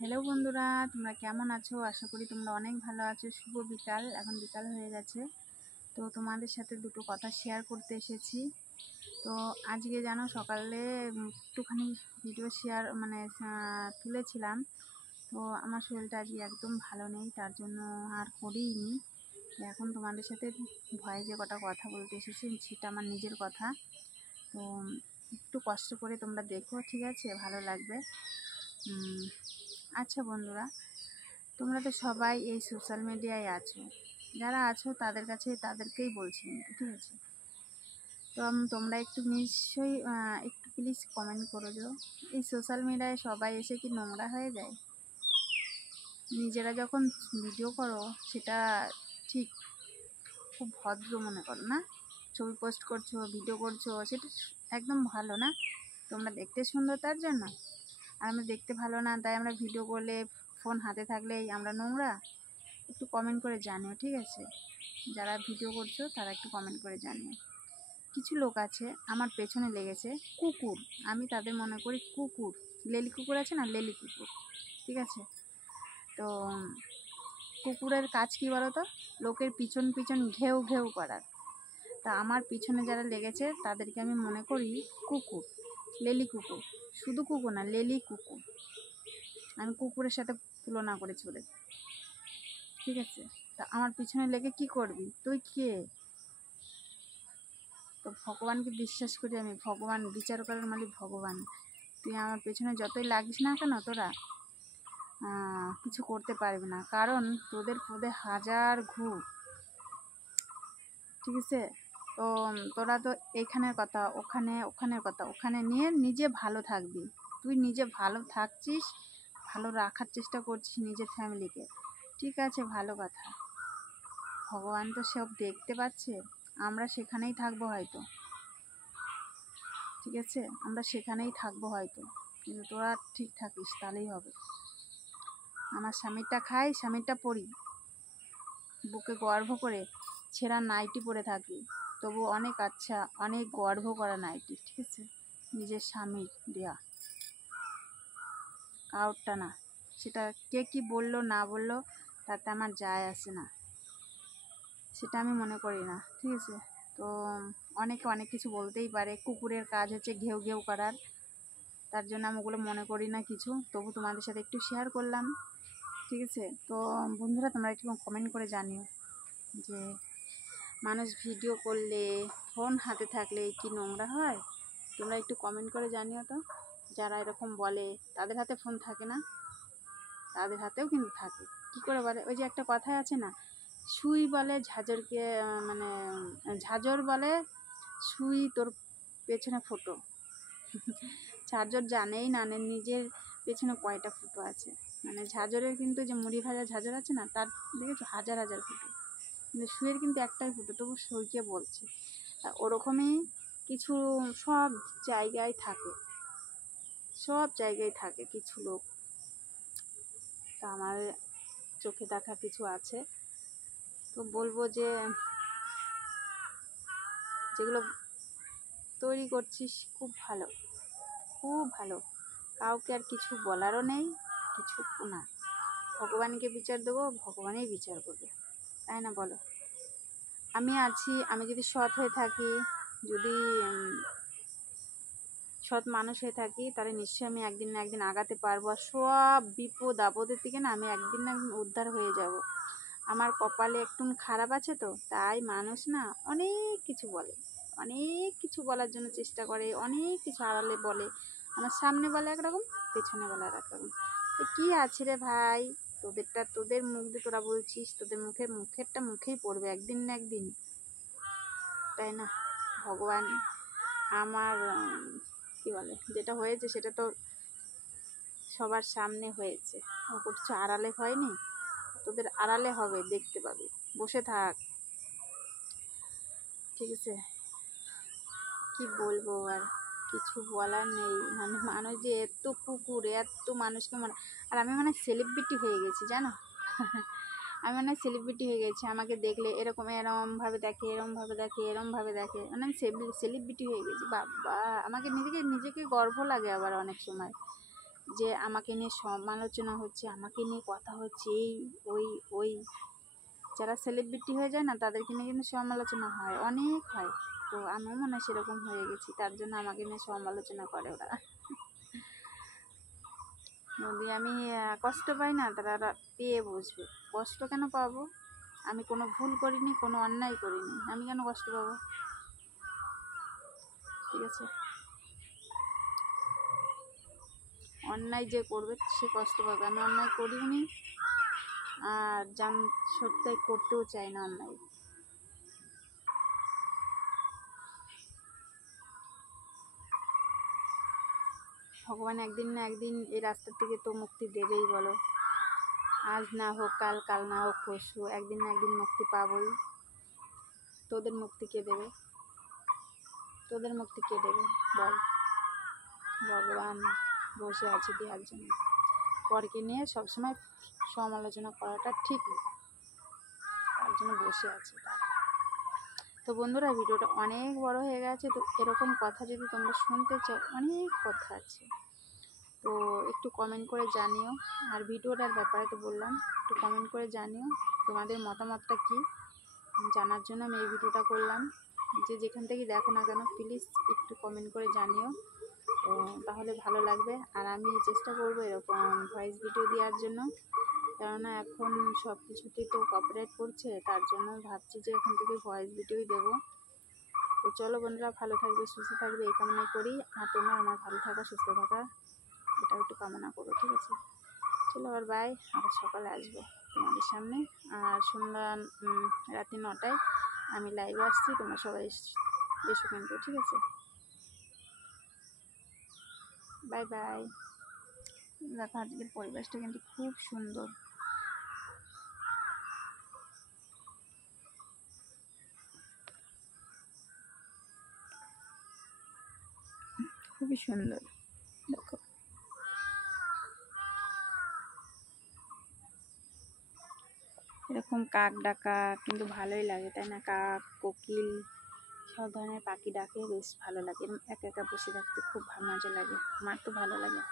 Hello বন্ধুরা, তোমরা কেমন আছো? আশা করি তোমরা অনেক ভালো আছো। শুভ বিকাল, এখন বিকাল হয়ে গেছে। তো তোমাদের সাথে দুটো কথা শেয়ার করতে এসেছি। তো আজকে জানো সকালে একটুখানি ভিডিও শেয়ার তুলেছিলাম। তো আমার শরীরটা আজকে একদম ভালো নেই, তার জন্য আর করিনি। এখন তোমাদের সাথে ভয়ে যে কটা কথা বলতে এসেছি সেটা আমার নিজের কথা। তো একটু কষ্ট করে তোমরা দেখো, ঠিক আছে? ভালো লাগবে। আচ্ছা বন্ধুরা, তোমরা তো সবাই এই সোশ্যাল মিডিয়ায় আছো। যারা আছো তাদেরকেই বলছি, ঠিক আছে? তো তোমরা একটু নিশ্চয়ই একটু প্লিজ কমেন্ট করো যে এই সোশ্যাল মিডিয়ায় সবাই এসে কি নোংরা হয়ে যায়? নিজেরা যখন ভিডিও করো সেটা ঠিক খুব ভদ্র মনে করো না? ছবি পোস্ট করছো, ভিডিও করছো, সেটা একদম ভালো না। তোমরা দেখতে সুন্দর তার জন্য, আর আমরা দেখতে ভালো না তাই আমরা ভিডিও করলে ফোন হাতে থাকলেই আমরা নোংরা? একটু কমেন্ট করে জানিও, ঠিক আছে? যারা ভিডিও করছো তারা একটু কমেন্ট করে জানিও। কিছু লোক আছে আমার পেছনে লেগেছে, কুকুর, আমি তাদের মনে করি কুকুর। লেলি কুকুর আছে না, লেলি কুকুর, ঠিক আছে? তো কুকুরের কাজ কী বলো তো? লোকের পিছন পিছন ঘেউ ঘেউ করার। তা আমার পিছনে যারা লেগেছে তাদেরকে আমি মনে করি কুকুর, লেলি কুকুর। শুধু কুকুর না, লেলি কুকুর। আমি কুকুরের সাথে তুলনা করে চলে, ঠিক আছে? তা আমার পিছনে লেগে কি করবি? তুই কে? তো ভগবানকে বিশ্বাস করি আমি, ভগবান বিচার করার মালিক ভগবান। তুই আমার পেছনে যতই লাগিস না কেন, তোরা কিছু করতে পারবি না, কারণ তোদের পদে হাজার ঘুর, ঠিক আছে? তো তোরা তো এখানের কথা ওখানে, ওখানের কথা ওখানে নিয়ে নিজে ভালো থাকবি। তুই নিজে ভালো থাকছিস, ভালো রাখার চেষ্টা করছিস নিজের ফ্যামিলিকে, ঠিক আছে, ভালো কথা। ভগবান তো সব দেখতে পাচ্ছে, আমরা সেখানেই থাকবো হয়তো, ঠিক আছে? আমরা সেখানেই থাকবো হয়তো, কিন্তু তোরা ঠিক থাকিস তাহলেই হবে। আমার স্বামীরটা খাই, স্বামীরটা পরি, বুকে গর্ভ করে ছেঁড়া নাইটি পরে থাকি, তবু অনেক আচ্ছা, অনেক গর্ভ করা নাইটি, ঠিক আছে? নিজের স্বামীর দেয়া, কাউরটা না। সেটা কে কি বললো না বললো তাতে আমার যায় আসে না, সেটা আমি মনে করি না, ঠিক আছে? তো অনেকে অনেক কিছু বলতেই পারে, কুকুরের কাজ হচ্ছে ঘেউ ঘেউ করার, তার জন্য আমি ওগুলো মনে করি না কিছু, তবু তোমাদের সাথে একটু শেয়ার করলাম, ঠিক আছে? তো বন্ধুরা, তোমরা একটু কমেন্ট করে জানিও যে মানুষ ভিডিও করলে ফোন হাতে থাকলে কি নোংরা হয়? তোমরা একটু কমেন্ট করে জানিও তো। যারা এরকম বলে তাদের হাতে ফোন থাকে না, তাদের হাতেও কিন্তু থাকে। কি করে বলে? ওই যে একটা কথাই আছে না, সুই বলে ঝাঁঝরকে, মানে ঝাঁঝর বলে সুই তোর পেছনে ফুটো। ঝাঁঝর জানেই না নিজের পেছনে কয়টা ফুটো আছে। মানে ঝাঁঝরের কিন্তু যে মুড়ি ভাজা ঝাঁঝর আছে না, তার দেখেছো হাজার হাজার ফুটো, কিন্তু সুইয়ের কিন্তু একটাই ফুটো, তবু সুইকে বলছে। ওরকমই কিছু সব জায়গায় থাকে, সব জায়গায় থাকে কিছু লোক। তা আমার চোখে দেখা কিছু আছে, তো বলবো যে যেগুলো তৈরি করছিস খুব ভালো, খুব ভালো। কাউকে আর কিছু বলারও নেই, কিছু না। ভগবানকে বিচার দেবো, ভগবানই বিচার করবে, তাই না বলো? আমি আছি, আমি যদি সৎ হয়ে থাকি, যদি সৎ মানুষ হয়ে থাকি, তাহলে নিশ্চয়ই আমি একদিন না একদিন আগাতে পারবো। আর সব বিপদ আপদের থেকে না আমি একদিন না একদিন উদ্ধার হয়ে যাব। আমার কপালে একটু খারাপ আছে, তো তাই মানুষ না অনেক কিছু বলে, অনেক কিছু বলার জন্য চেষ্টা করে, অনেক কিছু আড়ালে বলে। আমার সামনে বলে একরকম, পেছনে বলে আর একরকম। তো কী আছে রে ভাই, তোদেরটা তোদের মুখ দিয়ে তোরা বলছিস, তোদের মুখেরটা মুখেই পড়বে একদিন না একদিন, তাই না? ভগবান আমার কি বলে, যেটা হয়েছে সেটা তো সবার সামনে হয়েছে, কিছু আড়ালে হয়নি। তোদের আড়ালে হবে, দেখতে পাবি, বসে থাক, ঠিক আছে? কি বলবো আর, কিছু বলার নেই। মানে মানুষ যে এত কুকুর, এত মানুষকে মানে, আর আমি মানে সেলিব্রিটি হয়ে গেছি জানো। আমি মানে সেলিব্রিটি হয়ে গেছি, আমাকে দেখলে এরমভাবে দেখে, এরমভাবে দেখে, এরমভাবে দেখে, মানে আমি সেলিব্রিটি হয়ে গেছি। বাবা, আমাকে নিজেকে গর্ব লাগে আবার অনেক সময়, যে আমাকে নিয়ে সমালোচনা হচ্ছে, আমাকে নিয়ে কথা হচ্ছে, এই ওই ওই যারা সেলিব্রিটি হয়ে যায় না তাদেরকে নিয়ে কিন্তু সমালোচনা হয়, অনেক হয়। তো আমিও মনে হয় সেরকম হয়ে গেছি, তার জন্য আমাকে নিয়ে সমালোচনা করে ওরা। যদি আমি কষ্ট পাই না, তারা পেয়ে বুঝবে কষ্ট কেন পাবো। আমি কোনো ভুল করিনি, কোনো অন্যায় করিনি, আমি কেন কষ্ট পাবো? ঠিক আছে, অন্যায় যে করবে সে কষ্ট পাবে। আমি অন্যায় করিনি, আর সত্যি করতেও চাই না অন্যায়। ভগবান একদিন না একদিন এই রাস্তা থেকে তো মুক্তি দেবেই, বলো। আজ না হোক কাল, কাল না হোক পরশু, একদিন না একদিন মুক্তি পাবই। তোদের মুক্তি কে দেবে? তোদের মুক্তি কে দেবে বল? ভগবান বসে আছে দেওয়ার জন্য। পরকে নিয়ে সবসময় সমালোচনা করাটা ঠিক না, তার জন্য বসে আছে তারা। তো বন্ধুরা, ভিডিওটা অনেক বড় হয়ে গেছে। তো এরকম কথা যদি তোমরা শুনতে চাও, অনেক কথা আছে, তো একটু কমেন্ট করে জানিও। আর ভিডিওটার ব্যাপারে তো বললাম, একটু কমেন্ট করে জানিও তোমাদের মতামতটা কী, জানার জন্য আমি এই ভিডিওটা করলাম। যে যেখান থেকে দেখো না কেন, প্লিজ একটু কমেন্ট করে জানিও, তো তাহলে ভালো লাগবে। আর আমি চেষ্টা করবো এরকম ভয়েস ভিডিও দেওয়ার জন্য, কেননা এখন সব কিছুতেই তো কপিরাইট করছে, তার জন্য ভাবছি যে এখন থেকে ভয়েস ভিডিওই দেবো। তো চলো বন্ধুরা, ভালো থাকবে, সুস্থ থাকবে এই কামনাই করি। আর তোমরা আমার ভালো থাকা, সুস্থ থাকা, এটাও একটু কামনা করো, ঠিক আছে? চলো আবার বাই, আবার সকালে আসবো তোমাদের সামনে। আর সন্ধ্যা রাত্রি 9টায় আমি লাইভে আসছি, তোমরা সবাই এসো কিন্তু, ঠিক আছে? Bye bye. দেখো আজকের পরিবেশটা কিন্তু খুব সুন্দর। খুবই সুন্দর, দেখো। এরকম কাক ডাকা কিন্তু ভালোই লাগে, তাই না? কাক, কোকিল, সব ধরনের পাখি ডাকে, বেশ ভালো লাগে। একা একা বসে থাকতে খুব মজা লাগে, আমার তো ভালো লাগে।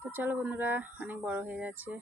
তো চলো বন্ধুরা, অনেক বড় হয়ে যাচ্ছে।